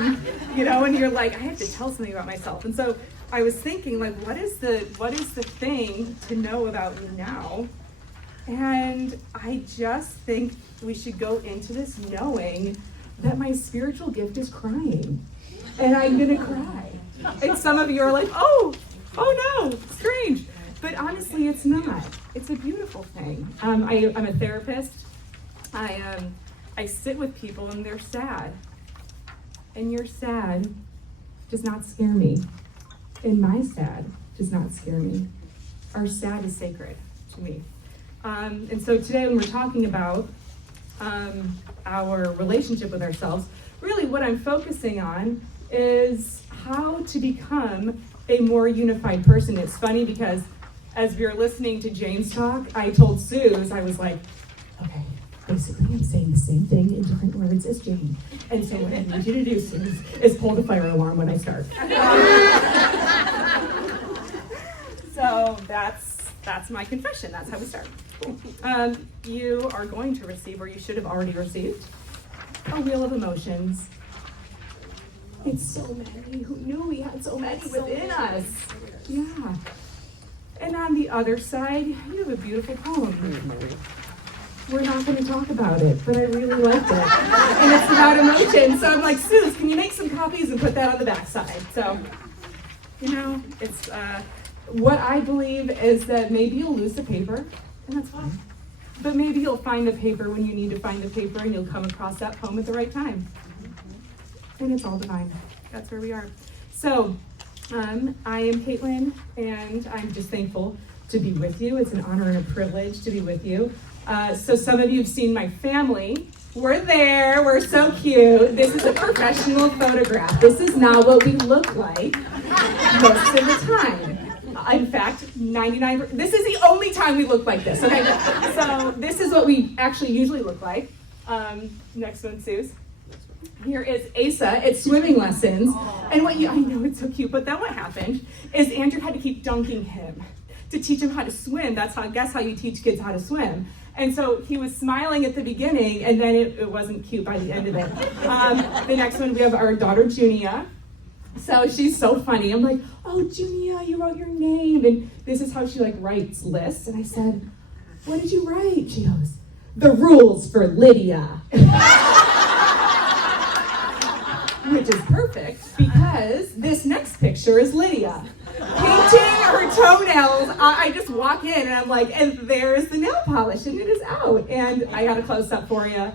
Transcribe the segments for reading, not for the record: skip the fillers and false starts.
And you're like, I have to tell something about myself. And so I was thinking, like, what is the thing to know about me now? And I just think we should go into this knowing that my spiritual gift is crying. And I'm gonna cry. And some of you are like, oh no, strange. But honestly, it's not. It's a beautiful thing. I'm a therapist. I sit with people and they're sad. And your sad does not scare me. And my sad does not scare me. Our sad is sacred to me. And so today when we're talking about our relationship with ourselves, really what I'm focusing on is how to become a more unified person. It's funny because as we were listening to Jane's talk, I told Suze, I was like, okay, basically I'm saying the same thing in different words as Jane. And so what I need you to do, Suze, is pull the fire alarm when I start. So that's my confession. That's how we start. You are going to receive, or you should have already received, a wheel of emotions. It's so many. Who knew we had so many within us? Yeah. And on the other side, you have a beautiful poem. We're not going to talk about it, but I really liked it. And it's about emotion. So I'm like, Suze, can you make some copies and put that on the back side? So, it's what I believe is that maybe you'll lose the paper, and that's fine. But maybe you'll find the paper when you need to find the paper, and you'll come across that poem at the right time. And it's all divine. That's where we are. So, I am Caitlin, and I'm just thankful to be with you. It's an honor and a privilege to be with you. So some of you have seen my family. We're there. We're so cute. This is a professional photograph. This is not what we look like most of the time. In fact, 99. This is the only time we look like this. Okay. So this is what we actually usually look like. Next one, Suze. Here is Asa at swimming lessons. And I know it's so cute, but then what happened is Andrew had to keep dunking him to teach him how to swim. Guess how you teach kids how to swim. And so he was smiling at the beginning, and then it wasn't cute by the end of it. The next one, we have our daughter, Junia. So she's so funny. I'm like, oh, Junia, you wrote your name. And this is how she writes lists. And I said, what did you write? She goes, the rules for Lydia. Which is perfect because this next picture is Lydia painting her toenails. I just walk in and I'm like, and there's the nail polish and it is out. And I got a close up for you.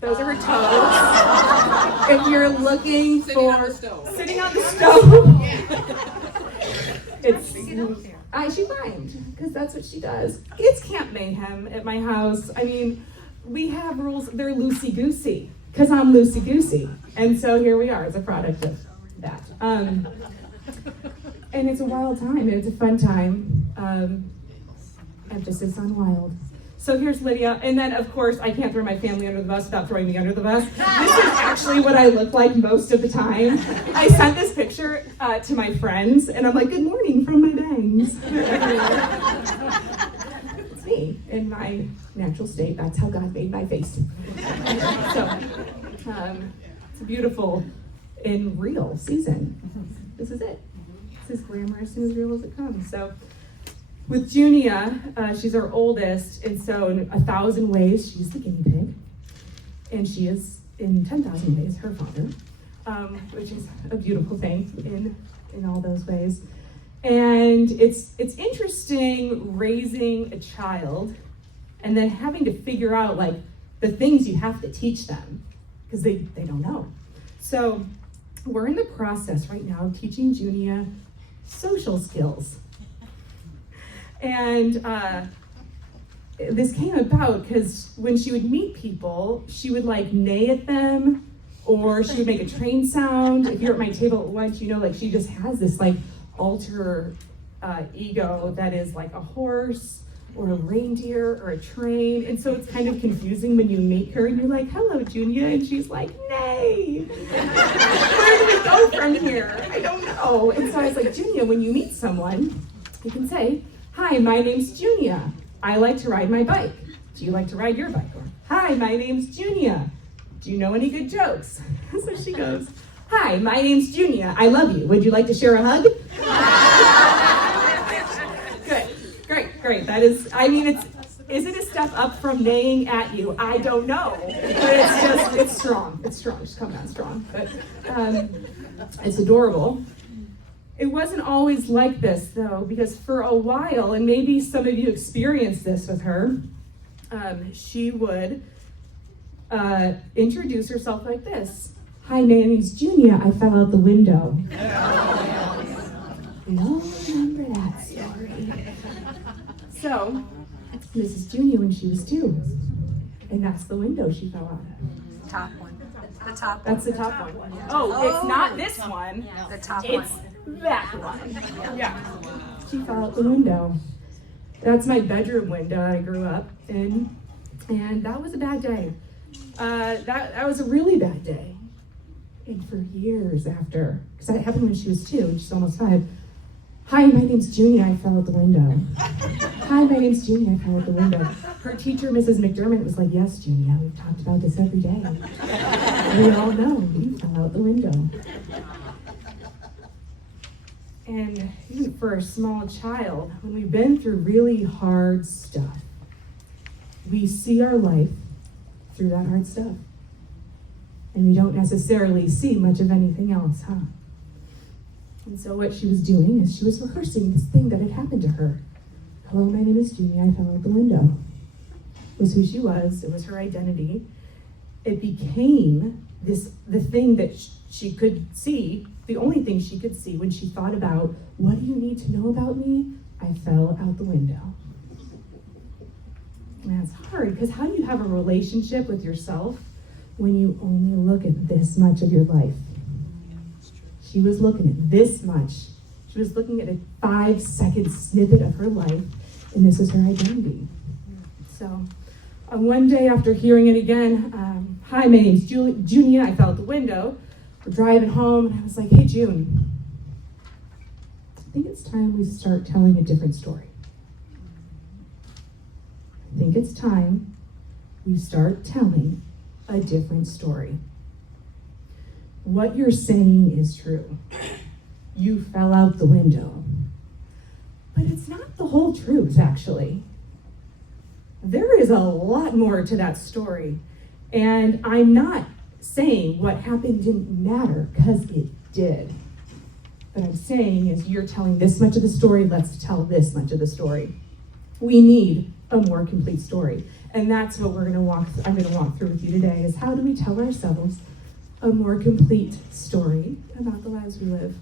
Those are her toes. If you're looking sitting on the stove. Sitting on the stove. She rhymed because that's what she does. It's Camp Mayhem at my house. I mean, we have rules. They're loosey-goosey. Because I'm loosey-goosey. And so here we are as a product of that. And it's a wild time, and it's a fun time. Emphasis on wild. So here's Lydia. And then, of course, I can't throw my family under the bus without throwing me under the bus. This is actually what I look like most of the time. I sent this picture to my friends, and I'm like, good morning from my bangs. It's me in my natural state. That's how God made my face. So, it's a beautiful and real season. This is it. It's as glamorous and as real as it comes. So, with Junia, she's our oldest, and so in 1,000 ways, she's the guinea pig, and she is in 10,000 ways her father, which is a beautiful thing in all those ways. And it's interesting raising a child and then having to figure out the things you have to teach them because they don't know. So we're in the process right now of teaching Junia social skills. And this came about because when she would meet people, she would neigh at them, or she would make a train sound. If you're at my table at lunch, she just has this alter ego that is like a horse or a reindeer or a train. And so it's kind of confusing when you meet her and you're like, hello, Junia. And she's like, nay. Where do we go from here? I don't know. And so I was like, Junia, when you meet someone, you can say, hi, my name's Junia. I like to ride my bike. Do you like to ride your bike? Or, hi, my name's Junia. Do you know any good jokes? So she goes, Hi, my name's Junia. I love you. Would you like to share a hug? Good, great. That is, is it a step up from neighing at you? I don't know, but it's strong. It's strong, just coming out strong. But it's adorable. It wasn't always like this though, because for a while, and maybe some of you experienced this with her, she would introduce herself like this. Hi, my name's Junia. I fell out the window. We all remember that story. So, this is Junia when she was 2. And that's the window she fell out of. Top one. The top one. That's the top one. Oh, it's not this one. The top It's one. that one. Yeah. She fell out the window. That's my bedroom window I grew up in. And that was a bad day. That was a really bad day. And for years after, because that happened when she was 2 and she's almost 5. Hi, my name's Junia, I fell out the window. Hi, my name's Junia, I fell out the window. Her teacher, Mrs. McDermott, was like, yes, Junia, we've talked about this every day. We all know you fell out the window. And even for a small child, when we've been through really hard stuff, we see our life through that hard stuff. And we don't necessarily see much of anything else, huh? And so what she was doing is she was rehearsing this thing that had happened to her. Hello, my name is Junia, I fell out the window. It was who she was, it was her identity. It became the thing that she could see, the only thing she could see when she thought about, what do you need to know about me? I fell out the window. And that's hard, because how do you have a relationship with yourself when you only look at this much of your life? She was looking at this much. She was looking at a 5-second snippet of her life, and this is her identity. So one day after hearing it again, hi, my name's Junia, I fell out the window. We're driving home, and I was like, hey, June, I think it's time we start telling a different story. I think it's time we start telling a different story. What you're saying is true. You fell out the window. But it's not the whole truth, actually. There is a lot more to that story. And I'm not saying what happened didn't matter, because it did. What I'm saying is you're telling this much of the story, let's tell this much of the story. We need a more complete story. And that's what I'm going to walk through with you today, is how do we tell ourselves a more complete story about the lives we live?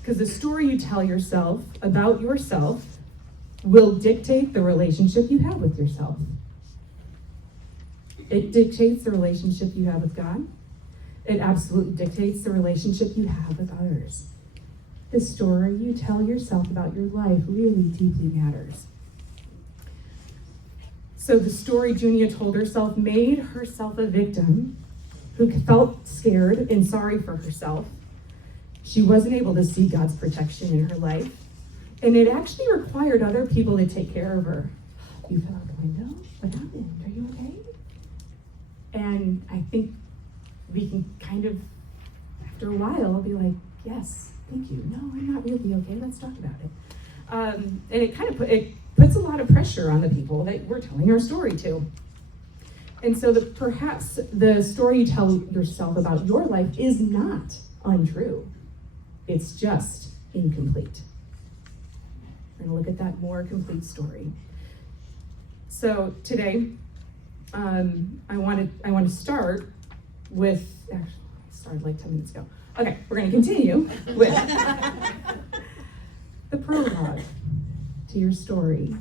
Because the story you tell yourself about yourself will dictate the relationship you have with yourself. It dictates the relationship you have with God. It absolutely dictates the relationship you have with others. The story you tell yourself about your life really deeply matters. So the story Junia told herself made herself a victim who felt scared and sorry for herself. She wasn't able to see God's protection in her life. And it actually required other people to take care of her. You fell out the window? What happened? Are you okay? And I think we can kind of, after a while, be like, yes, thank you. No, I'm not really okay. Let's talk about it. And it kind of puts a lot of pressure on the people that we're telling our story to. And so perhaps the story you tell yourself about your life is not untrue. It's just incomplete. We're going to look at that more complete story. So today, I want to start with, actually, I started like 10 minutes ago. Okay, we're going to continue with the prologue to your story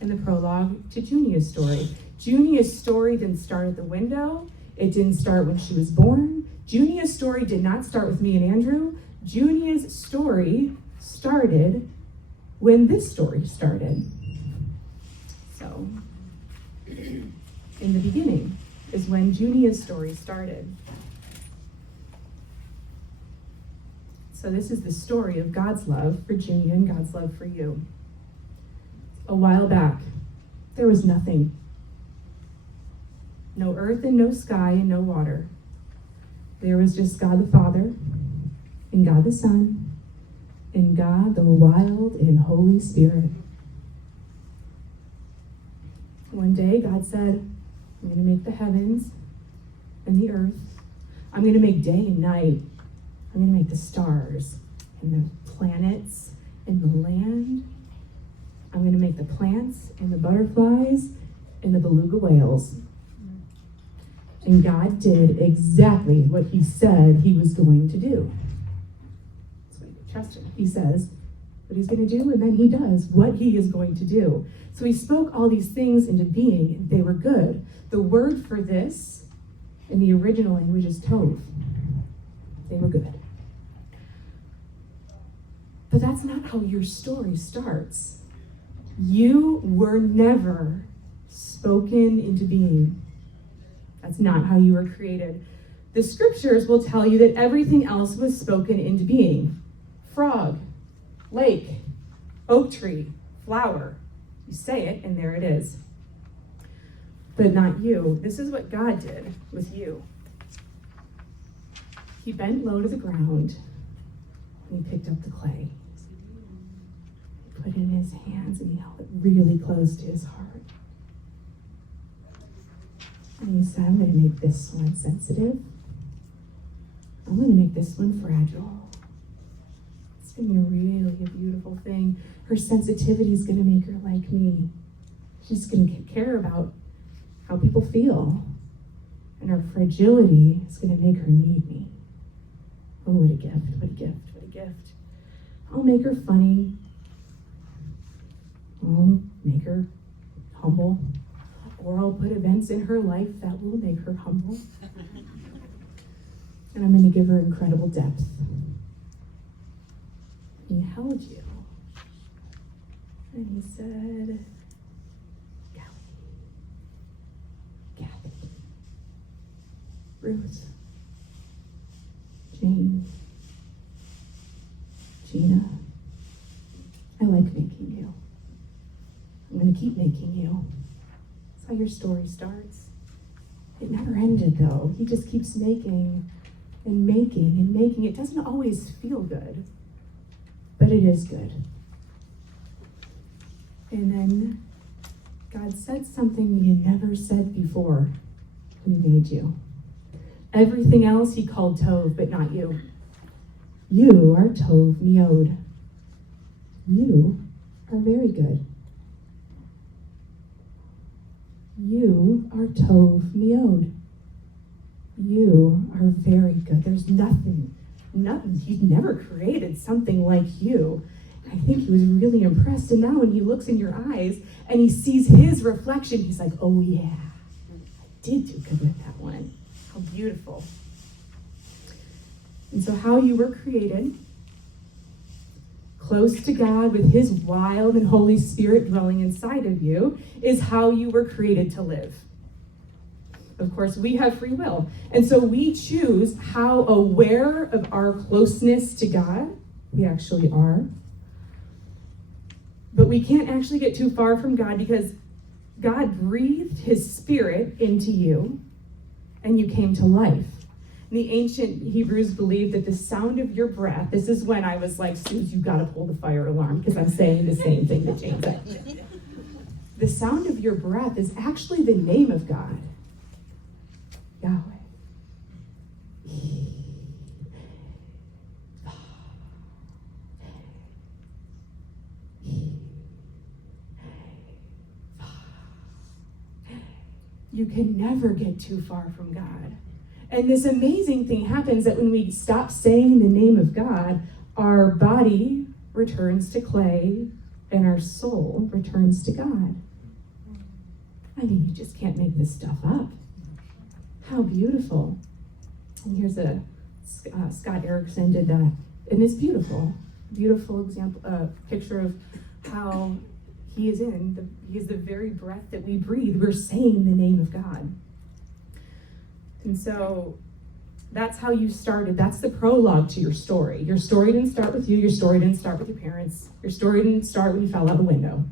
and the prologue to Junia's story. Junia's story didn't start at the window. It didn't start when she was born. Junia's story did not start with me and Andrew. Junia's story started when this story started. So, in the beginning is when Junia's story started. So this is the story of God's love for Junia and God's love for you. A while back, there was nothing. No earth and no sky and no water. There was just God the Father, and God the Son, and God the wild and Holy Spirit. One day, God said, I'm going to make the heavens and the earth. I'm going to make day and night. I'm going to make the stars and the planets and the land. I'm going to make the plants and the butterflies and the beluga whales. And God did exactly what he said he was going to do. That's why you trust him. He says what he's going to do, and then he does what he is going to do. So he spoke all these things into being, and they were good. The word for this in the original language is tov. They were good. But that's not how your story starts. You were never spoken into being. That's not how you were created. The scriptures will tell you that everything else was spoken into being. Frog, lake, oak tree, flower. You say it, and there it is. But not you. This is what God did with you. He bent low to the ground, and he picked up the clay. He put it in his hands, and he held it really close to his heart. And he said, I'm going to make this one sensitive. I'm going to make this one fragile. It's going to be really a beautiful thing. Her sensitivity is going to make her like me. She's going to care about how people feel. And her fragility is going to make her need me. Oh, what a gift, what a gift, what a gift. I'll make her funny. I'll make her humble. Or I'll put events in her life that will make her humble. And I'm going to give her incredible depth. He held you. And he said, Kathy, Ruth, Jane, Gina, I like making you. I'm going to keep making you. That's how your story starts. It never ended, though. He just keeps making and making and making. It doesn't always feel good, but it is good. And then God said something he had never said before when he made you. Everything else he called Tov, but not you. You are Tov Miod. You are very good. You are Tov Miod. You are very good. There's nothing. He's never created something like you. I think he was really impressed. And now when he looks in your eyes and he sees his reflection, he's like, oh yeah, I did do good with that one. How beautiful. And so how you were created, close to God with his wild and Holy Spirit dwelling inside of you, is how you were created to live. Of course, we have free will. And so we choose how aware of our closeness to God we actually are. But we can't actually get too far from God because God breathed his spirit into you and you came to life. And the ancient Hebrews believed that the sound of your breath, this is when I was like, Suze, you gotta pull the fire alarm because I'm saying the same thing that Jane said. The sound of your breath is actually the name of God. Yahweh. You can never get too far from God. And this amazing thing happens that when we stop saying the name of God, our body returns to clay and our soul returns to God. I mean, you just can't make this stuff up. How beautiful. And here's Scott Erickson did that. And it's beautiful. Beautiful example, picture of how he is the very breath that we breathe. We're saying the name of God. And so that's how you started. That's the prologue to your story. Your story didn't start with you. Your story didn't start with your parents. Your story didn't start when you fell out the window.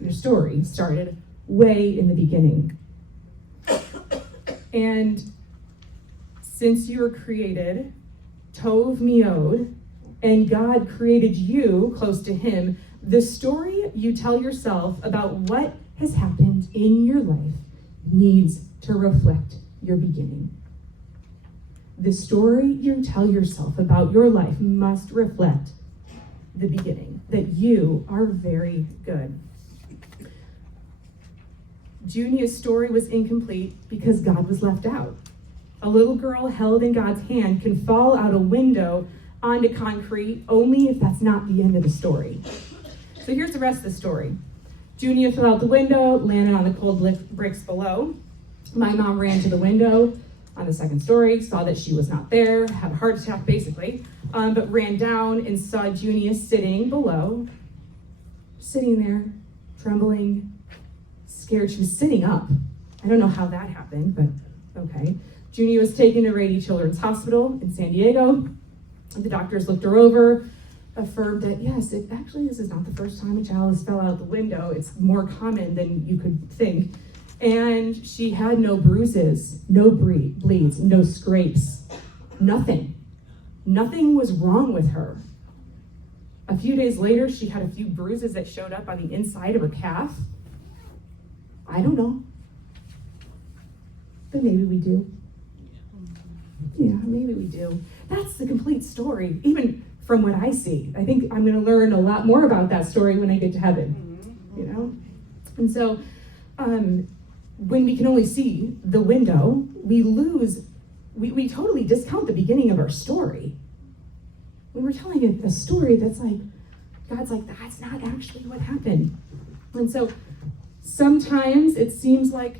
Your story started way in the beginning. And since you were created, tov miod, and God created you close to him, the story you tell yourself about what has happened in your life needs to reflect your beginning. The story you tell yourself about your life must reflect the beginning, that you are very good. Junia's story was incomplete because God was left out. A little girl held in God's hand can fall out a window onto concrete only if that's not the end of the story. So here's the rest of the story. Junia fell out the window, landed on the cold bricks below. My mom ran to the window on the second story, saw that she was not there, had a heart attack basically, but ran down and saw Junia sitting below, sitting there, trembling, scared. She was sitting up. I don't know how that happened, but okay. Junia was taken to Rady Children's Hospital in San Diego. The doctors looked her over, affirmed that yes, this is not the first time a child has fell out the window. It's more common than you could think. And she had no bruises, no bleeds, no scrapes, nothing. Nothing was wrong with her. A few days later, she had a few bruises that showed up on the inside of her calf. I don't know. But maybe we do. Yeah, maybe we do. That's the complete story, even from what I see. I think I'm going to learn a lot more about that story when I get to heaven, you know? And so, when we can only see the window, we totally discount the beginning of our story. When we're telling a story that's like, God's like, that's not actually what happened. And so sometimes it seems like,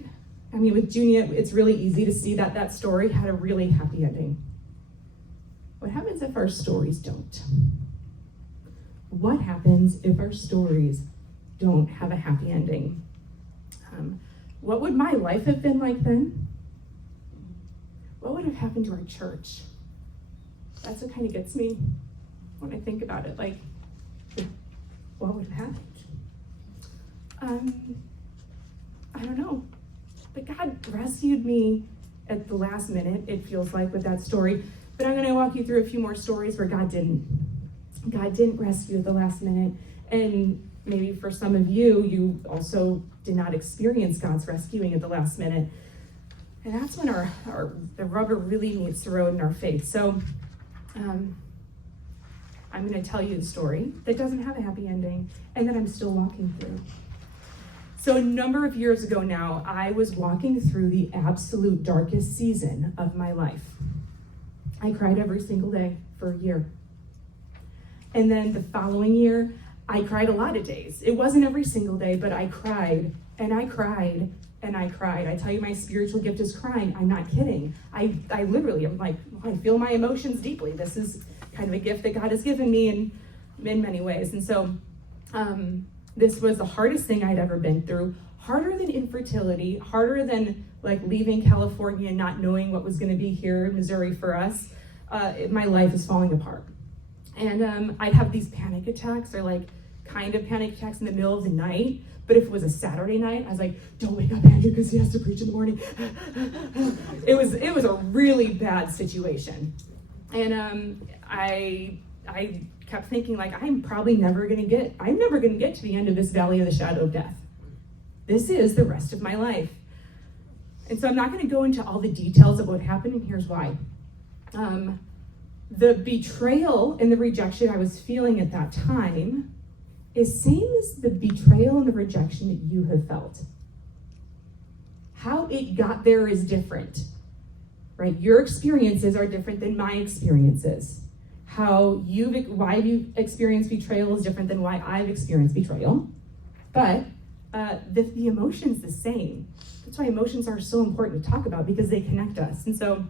with Junia, it's really easy to see that that story had a really happy ending. What happens if our stories don't? What happens if our stories don't have a happy ending? What would my life have been like then? What would have happened to our church? That's what kind of gets me when I think about it. Like, what would have happened? I don't know. But God rescued me at the last minute, it feels like, with that story. But I'm going to walk you through a few more stories where God didn't. God didn't rescue at the last minute. And maybe for some of you, you also did not experience God's rescuing at the last minute. And that's when the rubber really meets the road in our faith. So I'm going to tell you the story that doesn't have a happy ending and that I'm still walking through. So a number of years ago now, I was walking through the absolute darkest season of my life. I cried every single day for a year. And then the following year, I cried a lot of days. It wasn't every single day, but I cried and I cried and I cried. I tell you, my spiritual gift is crying. I'm not kidding. I literally am like, I feel my emotions deeply. This is kind of a gift that God has given me in many ways. And so this was the hardest thing I'd ever been through. Harder than infertility, harder than like leaving California and not knowing what was going to be here in Missouri for us. My life is falling apart. And I'd have these panic attacks, or like kind of panic attacks in the middle of the night. But if it was a Saturday night, I was like, don't wake up Andrew because he has to preach in the morning. It was a really bad situation. And I kept thinking, like, I'm never gonna get to the end of this valley of the shadow of death. This is the rest of my life. And so I'm not gonna go into all the details of what happened, and here's why. The betrayal and the rejection I was feeling at that time is same as the betrayal and the rejection that you have felt. How it got there is different, right? Your experiences are different than my experiences. Why you've experienced betrayal is different than why I've experienced betrayal. But the emotion's the same. That's why emotions are so important to talk about, because they connect us. And so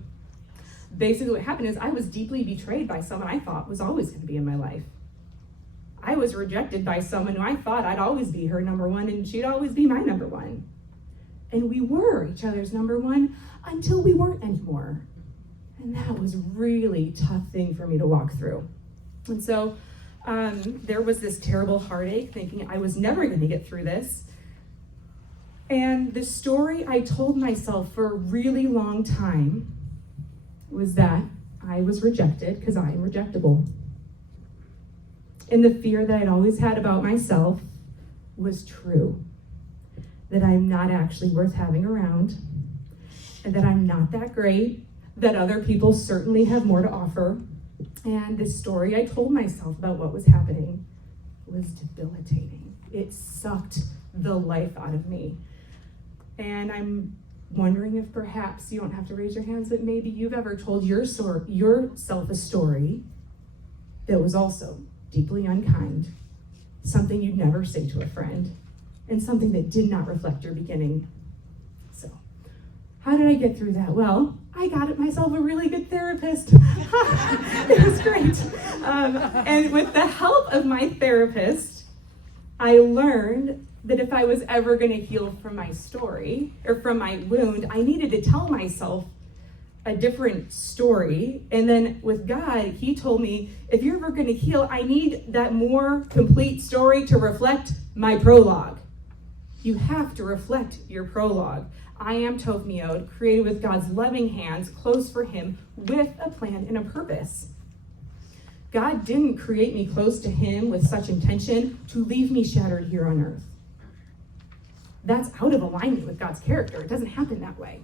basically what happened is I was deeply betrayed by someone I thought was always going to be in my life. I was rejected by someone who I thought I'd always be her number one and she'd always be my number one. And we were each other's number one until we weren't anymore. And that was a really tough thing for me to walk through. And so there was this terrible heartache, thinking I was never going to get through this. And the story I told myself for a really long time was that I was rejected because I am rejectable. And the fear that I'd always had about myself was true. That I'm not actually worth having around, and that I'm not that great, that other people certainly have more to offer. And this story I told myself about what was happening was debilitating. It sucked the life out of me. And I'm wondering if perhaps, you don't have to raise your hands, but maybe you've ever told yourself a story that was also deeply unkind, something you'd never say to a friend, and something that did not reflect your beginning. So, how did I get through that? Well, I got myself a really good therapist. It was great. And with the help of my therapist, I learned that if I was ever going to heal from my story or from my wound, I needed to tell myself a different story. And then with God, he told me, if you're ever going to heal, I need that more complete story to reflect my prologue. You have to reflect your prologue. I am Tov Miod, created with God's loving hands, close for him, with a plan and a purpose. God didn't create me close to him with such intention to leave me shattered here on earth. That's out of alignment with God's character. It doesn't happen that way.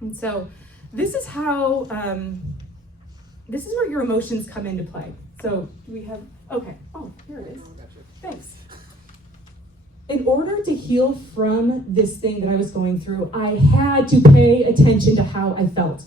And so this is how, this is where your emotions come into play. So do we have, okay, oh, here it is. Thanks. In order to heal from this thing that I was going through, I had to pay attention to how I felt.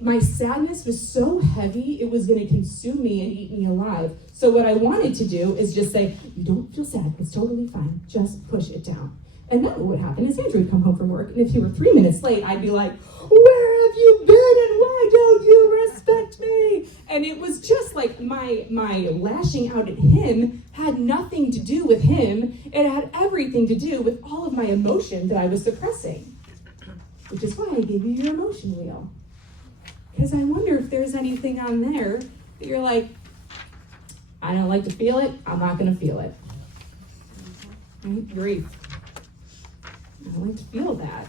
My sadness was so heavy, it was going to consume me and eat me alive. So what I wanted to do is just say, you don't feel sad, it's totally fine, just push it down. And then what would happen is Andrew would come home from work, and if he were 3 minutes late, I'd be like, where have you been and why don't you respect me? And it was just like my lashing out at him had nothing to do with him. It had everything to do with all of my emotion that I was suppressing, which is why I gave you your emotion wheel. Because I wonder if there's anything on there that you're like, I don't like to feel it, I'm not going to feel it. Right? Grief. I don't like to feel that.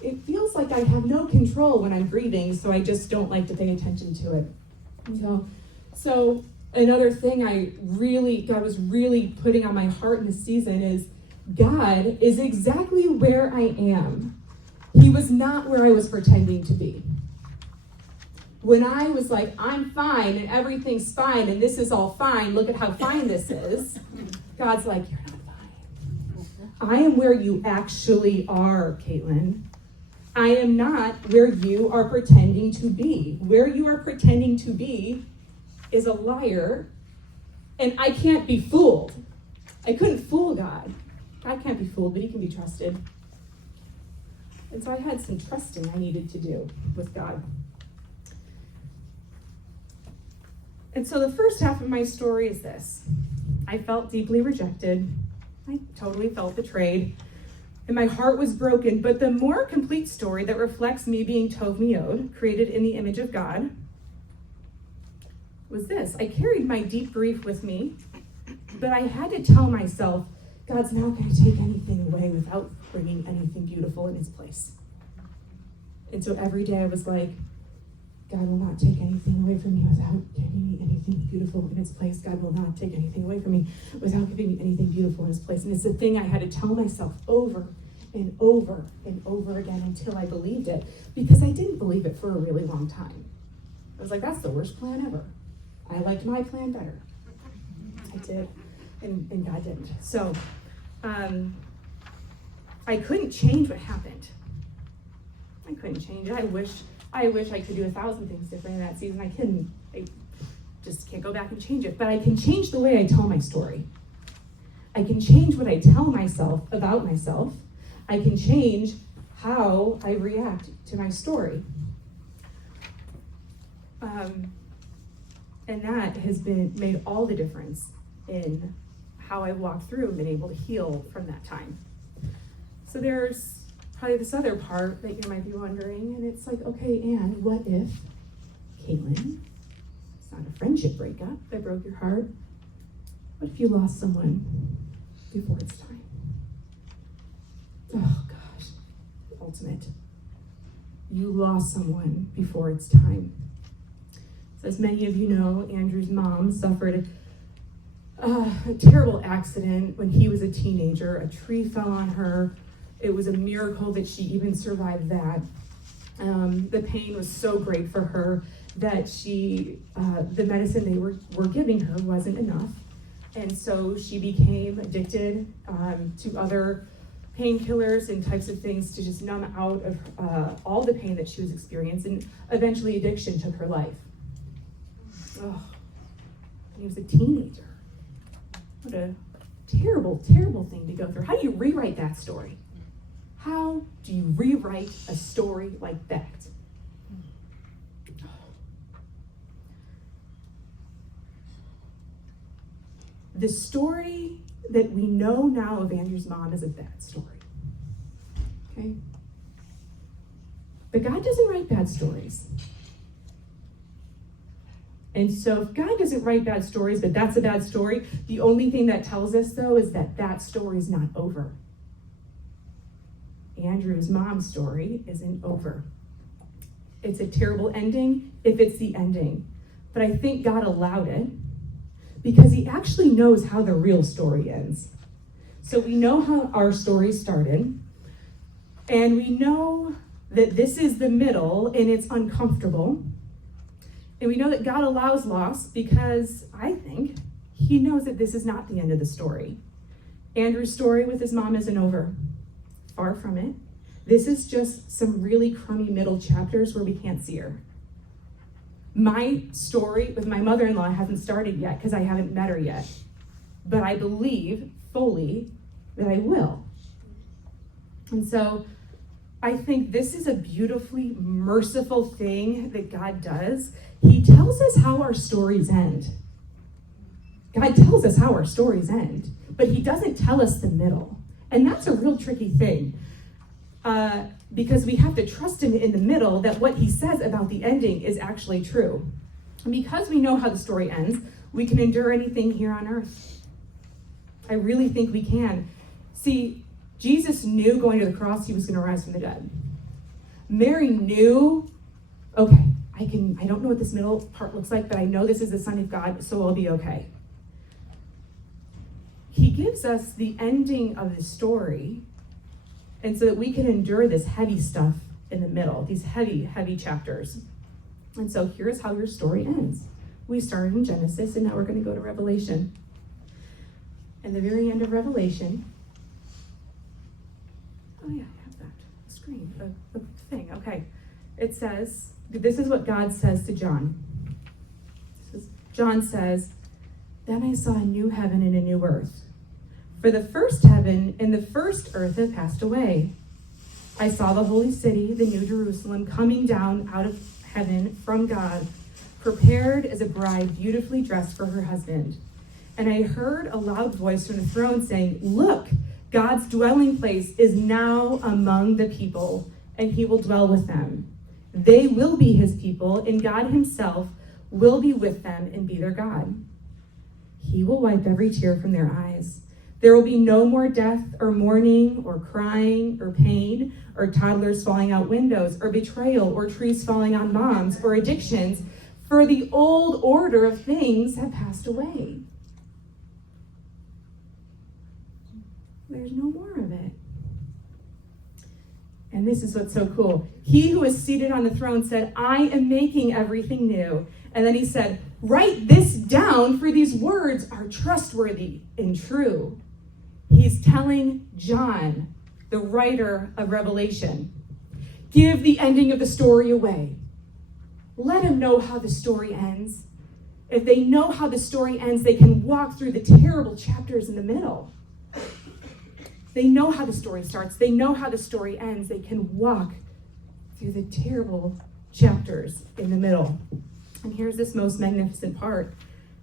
It feels like I have no control when I'm grieving, so I just don't like to pay attention to it. So another thing God was really putting on my heart in this season is God is exactly where I am. He was not where I was pretending to be. When I was like, I'm fine and everything's fine and this is all fine, look at how fine this is, God's like, you're not fine. I am where you actually are, Caitlin. I am not where you are pretending to be. Where you are pretending to be is a liar, and I can't be fooled. I couldn't fool God. God can't be fooled, but he can be trusted. And so I had some trusting I needed to do with God. And so the first half of my story is this. I felt deeply rejected. I totally felt betrayed. And my heart was broken. But the more complete story that reflects me being Tov Miod, created in the image of God, was this. I carried my deep grief with me, but I had to tell myself, God's not going to take anything away without bringing anything beautiful in its place. And so every day I was like, God will not take anything away from me without giving me anything beautiful in its place. God will not take anything away from me without giving me anything beautiful in its place. And it's the thing I had to tell myself over and over and over again until I believed it, because I didn't believe it for a really long time. I was like, that's the worst plan ever. I liked my plan better. I did, and God didn't. So I couldn't change what happened. I couldn't change it. I wish I could do 1,000 things different in that season. I couldn't. I just can't go back and change it. But I can change the way I tell my story. I can change what I tell myself about myself. I can change how I react to my story. And that has made all the difference in how I walked through and been able to heal from that time. So there's probably this other part that you might be wondering, and it's like, okay, Anne, what if, Caitlin, it's not a friendship breakup that broke your heart. What if you lost someone before it's time? Oh gosh, the ultimate. you lost someone before it's time. So as many of you know, Andrew's mom suffered a terrible accident when he was a teenager. A tree fell on her. It was a miracle that she even survived that. The pain was so great for her that the medicine they were giving her wasn't enough. And so she became addicted to other painkillers and types of things to just numb out of all the pain that she was experiencing. Eventually addiction took her life. Oh, and he was a teenager. What a terrible, terrible thing to go through. How do you rewrite that story? How do you rewrite a story like that? The story that we know now of Andrew's mom is a bad story. Okay? But God doesn't write bad stories. And so if God doesn't write bad stories, but that's a bad story, the only thing that tells us, though, is that that story is not over. Andrew's mom's story isn't over. It's a terrible ending if it's the ending. But I think God allowed it because he actually knows how the real story ends. So we know how our story started, and we know that this is the middle and it's uncomfortable. And we know that God allows loss because I think he knows that this is not the end of the story. Andrew's story with his mom isn't over. Far from it. This is just some really crummy middle chapters where we can't see her. My story with my mother-in-law hasn't started yet because I haven't met her yet. But I believe fully that I will. And so I think this is a beautifully merciful thing that God does. He tells us how our stories end. God tells us how our stories end, but he doesn't tell us the middle. And that's a real tricky thing because we have to trust him in the middle that what he says about the ending is actually true. And because we know how the story ends, we can endure anything here on earth. I really think we can. See, Jesus knew going to the cross he was going to rise from the dead. Mary knew, okay, I don't know what this middle part looks like, but I know this is the Son of God, so I'll be okay. He gives us the ending of the story, and so that we can endure this heavy stuff in the middle, these heavy, heavy chapters. And so here's how your story ends. We started in Genesis, and now we're going to go to Revelation. And the very end of Revelation, oh yeah, I have that screen, the thing, okay. It says, this is what God says to John. John says, "Then I saw a new heaven and a new earth. For the first heaven and the first earth have passed away. I saw the holy city, the new Jerusalem, coming down out of heaven from God, prepared as a bride beautifully dressed for her husband. And I heard a loud voice from the throne saying, 'Look, God's dwelling place is now among the people, and he will dwell with them. They will be his people, and God himself will be with them and be their God. He will wipe every tear from their eyes. There will be no more death or mourning or crying or pain or toddlers falling out windows or betrayal or trees falling on moms or addictions, for the old order of things have passed away.'" There's no more of it. And this is what's so cool. He who is seated on the throne said, "I am making everything new." And then he said, "Write this down, for these words are trustworthy and true." He's telling John, the writer of Revelation, give the ending of the story away. Let him know how the story ends. If they know how the story ends, they can walk through the terrible chapters in the middle. They know how the story starts. They know how the story ends. They can walk through the terrible chapters in the middle. And here's this most magnificent part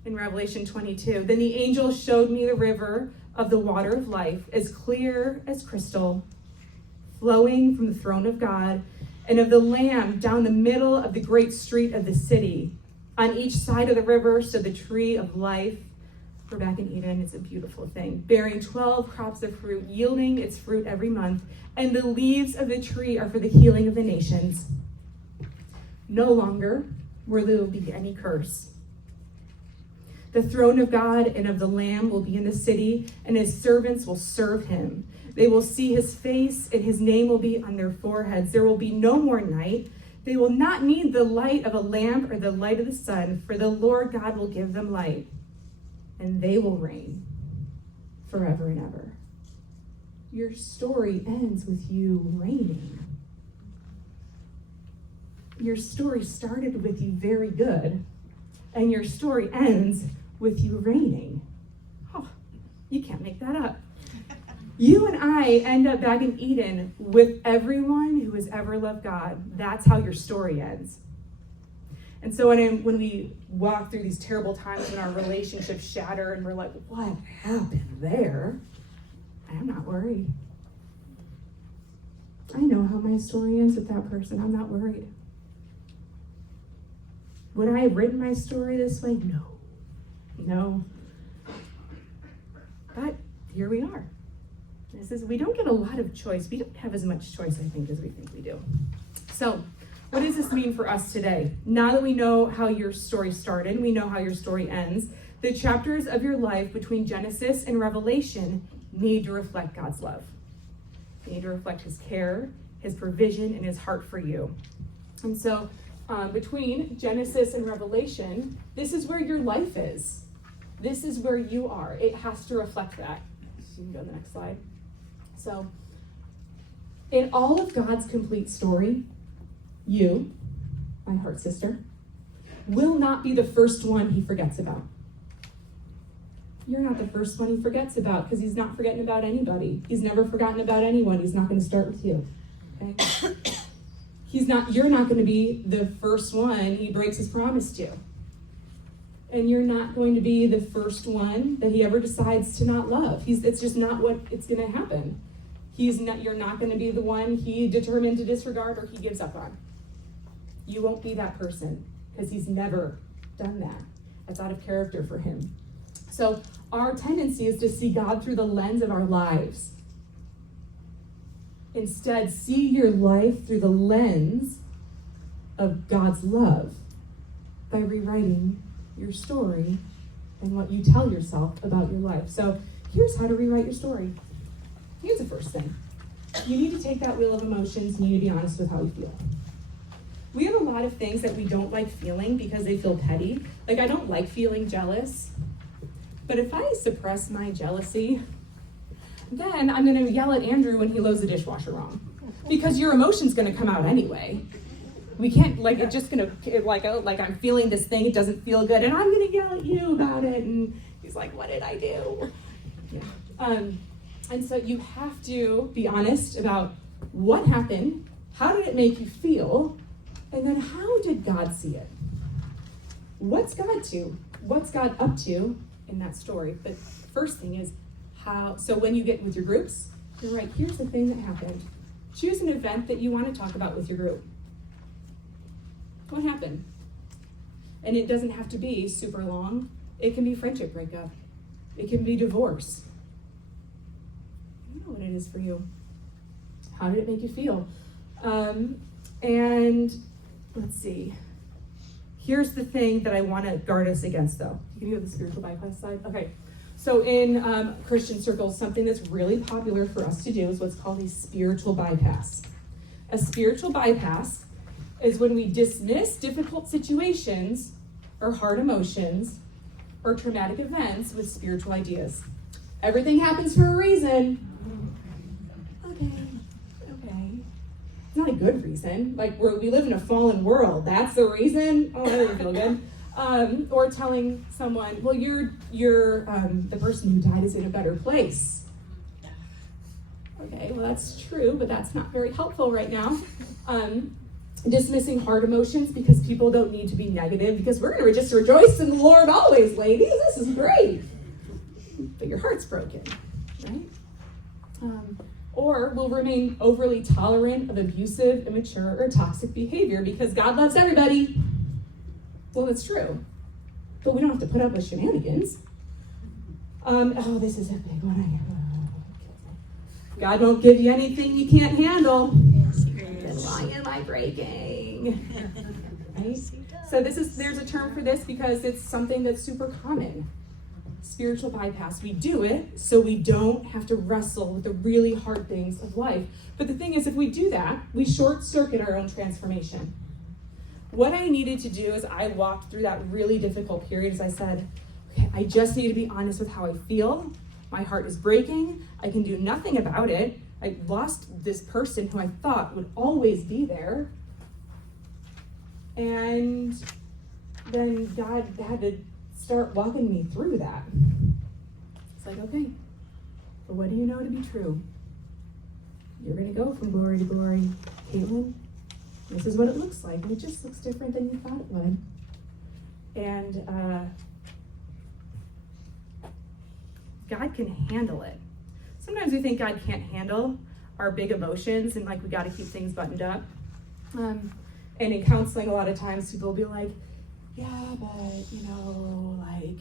in Revelation 22. "Then the angel showed me the river of the water of life, as clear as crystal, flowing from the throne of God and of the Lamb down the middle of the great street of the city. On each side of the river stood the tree of life, We're back in Eden. It's a beautiful thing. Bearing 12 crops of fruit, yielding its fruit every month. And the leaves of the tree are for the healing of the nations. No longer will there be any curse. The throne of God and of the Lamb will be in the city, and his servants will serve him. They will see his face, and his name will be on their foreheads. There will be no more night. They will not need the light of a lamp or the light of the sun, for the Lord God will give them light, and they will reign forever and ever. Your story ends with you reigning. Your story started with you very good, and your story ends with you reigning. Oh, you can't make that up. You and I end up back in Eden with everyone who has ever loved God. That's how your story ends. And so when we walk through these terrible times when our relationships shatter and we're like, what happened there? I'm not worried. I know how my story ends with that person. I'm not worried. Would I have written my story this way? No. But here we are. We don't get a lot of choice. We don't have as much choice, I think, as we think we do. So, what does this mean for us today? Now that we know how your story started, we know how your story ends, the chapters of your life between Genesis and Revelation need to reflect God's love. They need to reflect his care, his provision, and his heart for you. And so, between Genesis and Revelation, this is where your life is. This is where you are. It has to reflect that. So you can go to the next slide. So, in all of God's complete story, you, my heart sister, will not be the first one he forgets about. You're not the first one he forgets about because he's not forgetting about anybody. He's never forgotten about anyone. He's not going to start with you. Okay? You're not going to be the first one he breaks his promise to. And you're not going to be the first one that he ever decides to not love. It's just not what it's going to happen. You're not going to be the one he determined to disregard or he gives up on. You won't be that person because he's never done that. That's out of character for him. So our tendency is to see God through the lens of our lives. Instead, see your life through the lens of God's love by rewriting your story and what you tell yourself about your life. So here's how to rewrite your story. Here's the first thing. You need to take that wheel of emotions and you need to be honest with how you feel. We have a lot of things that we don't like feeling because they feel petty. Like, I don't like feeling jealous. But if I suppress my jealousy, then I'm going to yell at Andrew when he loads the dishwasher wrong. Because your emotion's going to come out anyway. We can't, it's just going to, I'm feeling this thing, it doesn't feel good, and I'm going to yell at you about it. And he's like, what did I do? Yeah. And so you have to be honest about what happened, how did it make you feel, and then how did God see it? What's God up to in that story? But first thing is so when you get with your groups, you're right, here's the thing that happened. Choose an event that you want to talk about with your group. What happened? And it doesn't have to be super long. It can be friendship breakup. It can be divorce. I don't know what it is for you. How did it make you feel? And let's see. Here's the thing that I want to guard us against, though. You can go to the spiritual bypass slide. Okay. So in Christian circles, something that's really popular for us to do is what's called a spiritual bypass. A spiritual bypass is when we dismiss difficult situations or hard emotions or traumatic events with spiritual ideas. Everything happens for a reason. Okay. It's not a good reason. Like, we live in a fallen world. That's the reason? Oh, that doesn't feel good. Or telling someone, well, you're the person who died is in a better place. Okay, well, that's true, but that's not very helpful right now. Dismissing hard emotions because people don't need to be negative, because we're going to just rejoice in the Lord always, ladies. This is great. But your heart's broken, right? Or we'll remain overly tolerant of abusive, immature, or toxic behavior because God loves everybody. Well, that's true. But we don't have to put up with shenanigans. This is a big one. God won't give you anything you can't handle. Then why am I breaking? Right? So there's a term for this because it's something that's super common. Spiritual bypass. We do it so we don't have to wrestle with the really hard things of life. But the thing is, if we do that, we short circuit our own transformation. What I needed to do is I walked through that really difficult period as I said, okay, I just need to be honest with how I feel. My heart is breaking. I can do nothing about it. I lost this person who I thought would always be there. And then God had to start walking me through that. It's like, okay, but what do you know to be true? You're going to go from glory to glory. Caitlin, this is what it looks like. And it just looks different than you thought it would. And God can handle it. Sometimes we think God can't handle our big emotions and like we got to keep things buttoned up. And in counseling, a lot of times people will be like, yeah, but like,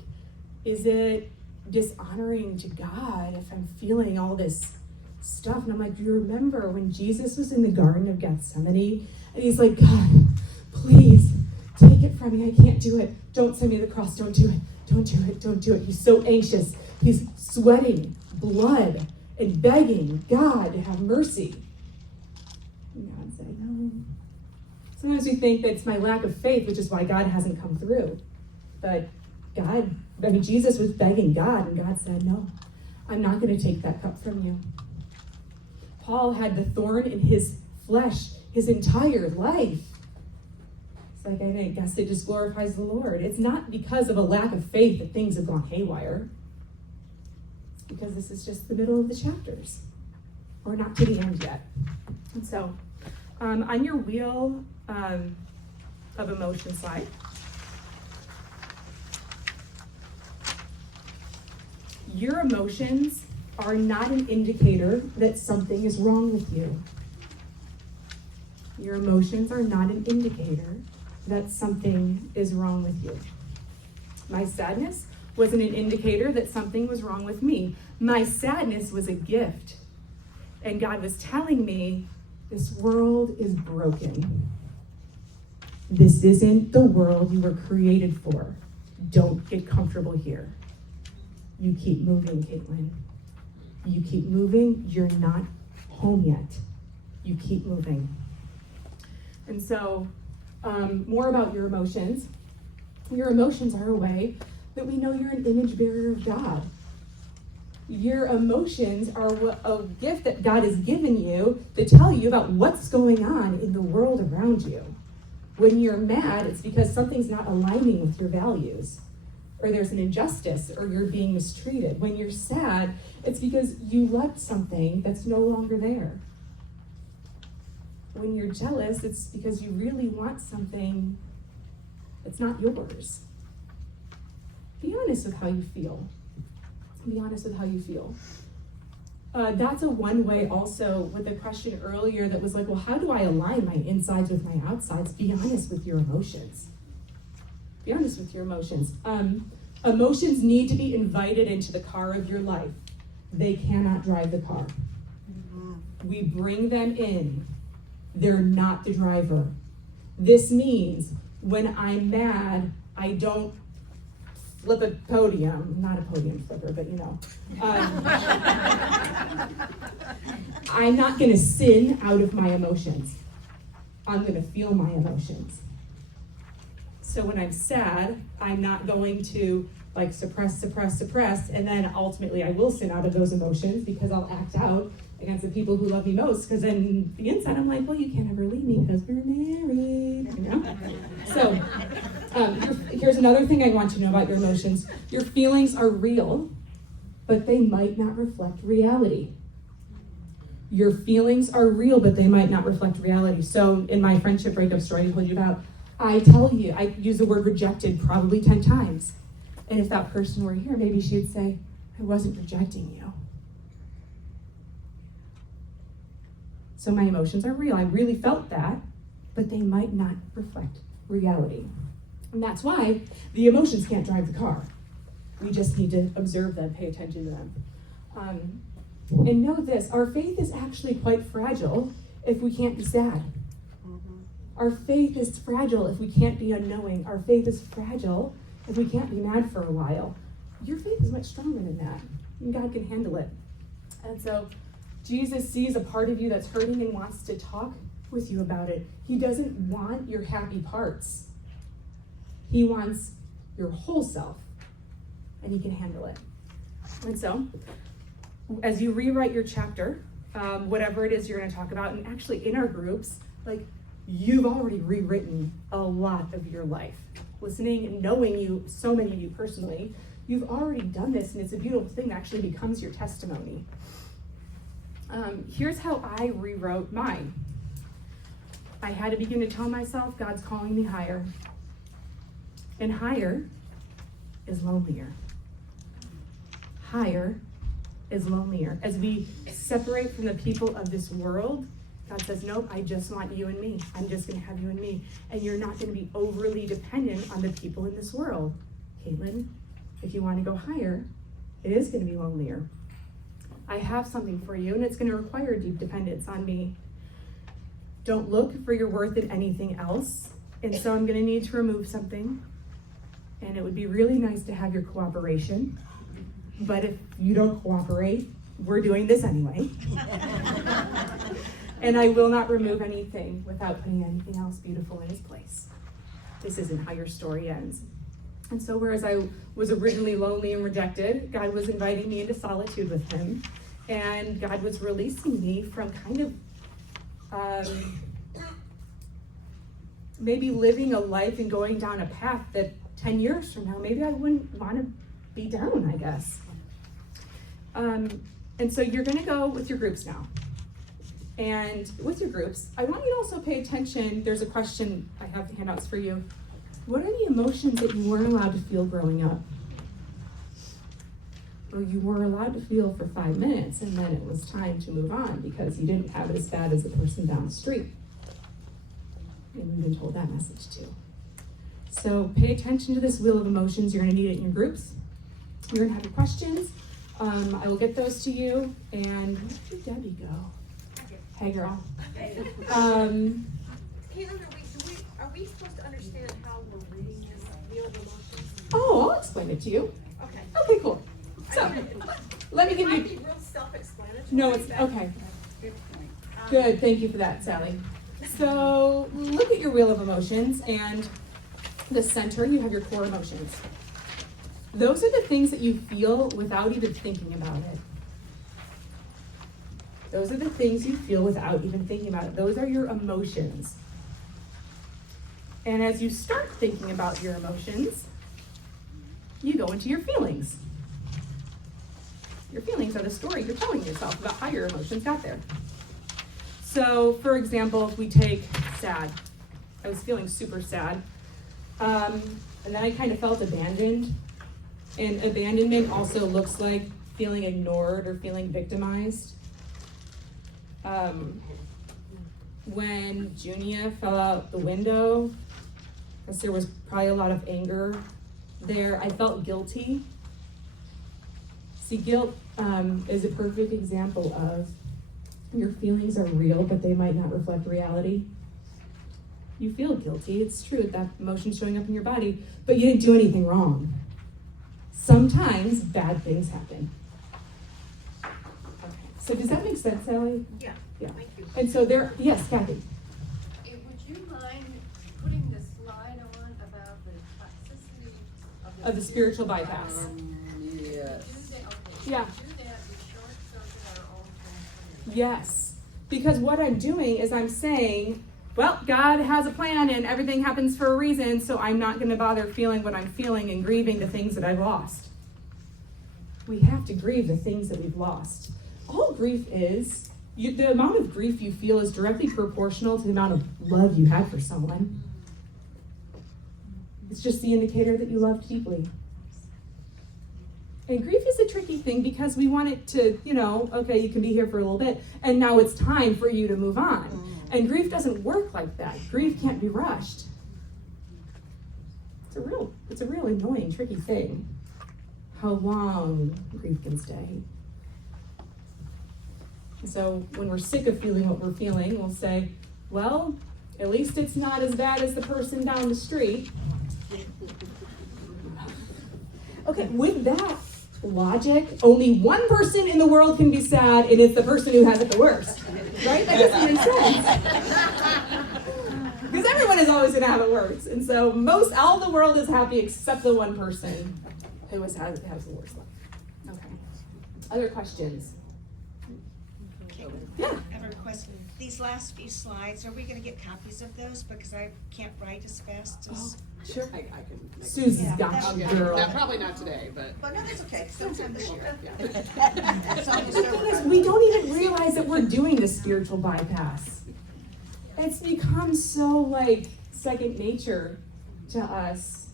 is it dishonoring to God if I'm feeling all this stuff? And I'm like, do you remember when Jesus was in the Garden of Gethsemane and he's like, God, please take it from me. I can't do it. Don't send me to the cross. Don't do it. Don't do it. Don't do it. He's so anxious. He's sweating blood and begging God to have mercy. And God said, no. Sometimes we think that it's my lack of faith, which is why God hasn't come through. But Jesus was begging God, and God said, no, I'm not going to take that cup from you. Paul had the thorn in his flesh his entire life. It's like, I guess it just glorifies the Lord. It's not because of a lack of faith that things have gone haywire. It's because this is just the middle of the chapters. We're not to the end yet. And so, on your wheel of emotion slide, your emotions are not an indicator that something is wrong with you. Your emotions are not an indicator that something is wrong with you. My sadness wasn't an indicator that something was wrong with me. My sadness was a gift. And God was telling me, this world is broken. This isn't the world you were created for. Don't get comfortable here. You keep moving, Caitlin. You keep moving. You're not home yet. You keep moving. And so, more about your emotions. Your emotions are a way that we know you're an image bearer of God. Your emotions are a gift that God has given you to tell you about what's going on in the world around you. When you're mad, it's because something's not aligning with your values, or there's an injustice, or you're being mistreated. When you're sad, it's because you loved something that's no longer there. When you're jealous, it's because you really want something that's not yours. Be honest with how you feel. Be honest with how you feel. That's a one way also with the question earlier that was like, well, how do I align my insides with my outsides? Be honest with your emotions. Be honest with your emotions. Emotions need to be invited into the car of your life. They cannot drive the car. We bring them in. They're not the driver. This means when I'm mad, I don't flip a podium, not a podium flipper, but I'm not going to sin out of my emotions. I'm going to feel my emotions. So when I'm sad, I'm not going to suppress, and then ultimately I will sin out of those emotions because I'll act out against the people who love me most, because then the inside I'm like, well, you can't ever leave me because we're married, So here's another thing I want you to know about your emotions. Your feelings are real, but they might not reflect reality. Your feelings are real, but they might not reflect reality. So in my friendship breakup story I told you about, I use the word rejected probably 10 times. And if that person were here, maybe she'd say, I wasn't rejecting you. So my emotions are real. I really felt that, but they might not reflect reality. And that's why the emotions can't drive the car. We just need to observe them, pay attention to them. And know this, our faith is actually quite fragile if we can't be sad. Our faith is fragile if we can't be unknowing. Our faith is fragile if we can't be mad for a while. Your faith is much stronger than that, and God can handle it. And so Jesus sees a part of you that's hurting and wants to talk with you about it. He doesn't want your happy parts. He wants your whole self, and he can handle it. And so, as you rewrite your chapter, whatever it is you're going to talk about, and actually in our groups, like, you've already rewritten a lot of your life. Listening and knowing you, so many of you personally, you've already done this, and it's a beautiful thing that actually becomes your testimony. Here's how I rewrote mine. I had to begin to tell myself, God's calling me higher. And higher is lonelier. Higher is lonelier. As we separate from the people of this world, God says, nope, I just want you and me. I'm just going to have you and me. And you're not going to be overly dependent on the people in this world. Caitlin, if you want to go higher, it is going to be lonelier. I have something for you, and it's going to require deep dependence on me. Don't look for your worth in anything else. And so I'm going to need to remove something. And it would be really nice to have your cooperation. But if you don't cooperate, we're doing this anyway. And I will not remove anything without putting anything else beautiful in its place. This isn't how your story ends. And so whereas I was originally lonely and rejected, God was inviting me into solitude with him. And God was releasing me from kind of maybe living a life and going down a path that 10 years from now, maybe I wouldn't want to be down, I guess. And so you're going to go with your groups now. And with your groups, I want you to also pay attention. There's a question, I have handouts for you. What are the emotions that you weren't allowed to feel growing up? Or you were allowed to feel for 5 minutes, and then it was time to move on because you didn't have it as bad as the person down the street. And we've been told that message too. So pay attention to this wheel of emotions. You're going to need it in your groups. You're going to have your questions. I will get those to you. And where did Debbie go? Hey, girl. Caitlin, are we supposed to understand how we're reading this wheel of emotions? Oh, I'll explain it to you. Okay. Okay, cool. So, let me give you. It might be real self-explanatory. No, it's okay. Good, thank you for that, Sally. So, look at your wheel of emotions, and the center, you have your core emotions. Those are the things that you feel without even thinking about it. Those are the things you feel without even thinking about it. Those are your emotions. And as you start thinking about your emotions, you go into your feelings. Your feelings are the story you're telling yourself about how your emotions got there. So, for example, if we take sad. I was feeling super sad. And then I kind of felt abandoned. And abandonment also looks like feeling ignored or feeling victimized. When Junia fell out the window, because there was probably a lot of anger there, I felt guilty. See, guilt is a perfect example of your feelings are real, but they might not reflect reality. You feel guilty, it's true, that emotion's showing up in your body, but you didn't do anything wrong. Sometimes bad things happen. Okay. So does that make sense, Sally? Yeah. Thank you. And so there, yes, Kathy. Would you mind putting the slide on about the toxicity Of the spiritual bypass. Yes. Yeah. Do that, we short circuit our own transformation. Yes. Because what I'm doing is I'm saying, well, God has a plan and everything happens for a reason, so I'm not going to bother feeling what I'm feeling and grieving the things that I've lost. We have to grieve the things that we've lost. All grief is, the amount of grief you feel is directly proportional to the amount of love you had for someone. It's just the indicator that you loved deeply. And grief is a tricky thing because we want it to, okay, you can be here for a little bit, and now it's time for you to move on. And grief doesn't work like that. Grief can't be rushed. It's a real annoying, tricky thing. how long grief can stay. So when we're sick of feeling what we're feeling, we'll say, well, at least it's not as bad as the person down the street. Okay, with that logic, only one person in the world can be sad, and it's the person who has it the worst. Right? That doesn't make sense. Because everyone is always going to have it worse. And so all the world is happy except the one person who has the worst life. Okay. Other questions? Yeah. I have a request. These last few slides, are we gonna get copies of those? Because I can't write as fast as. Sure. I can make Susan's Yeah, got that'll you, get- girl. That probably not today, but Well, no, that's okay, sometime this year. yeah. It's on the Because server. we don't even realize that we're doing this spiritual bypass. It's become so like second nature to us.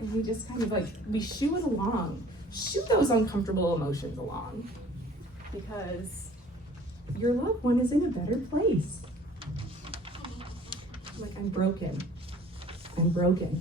And we just kind of like, we shoo it along. Shoo those uncomfortable emotions along. Because your loved one is in a better place. Like, I'm broken. I'm broken.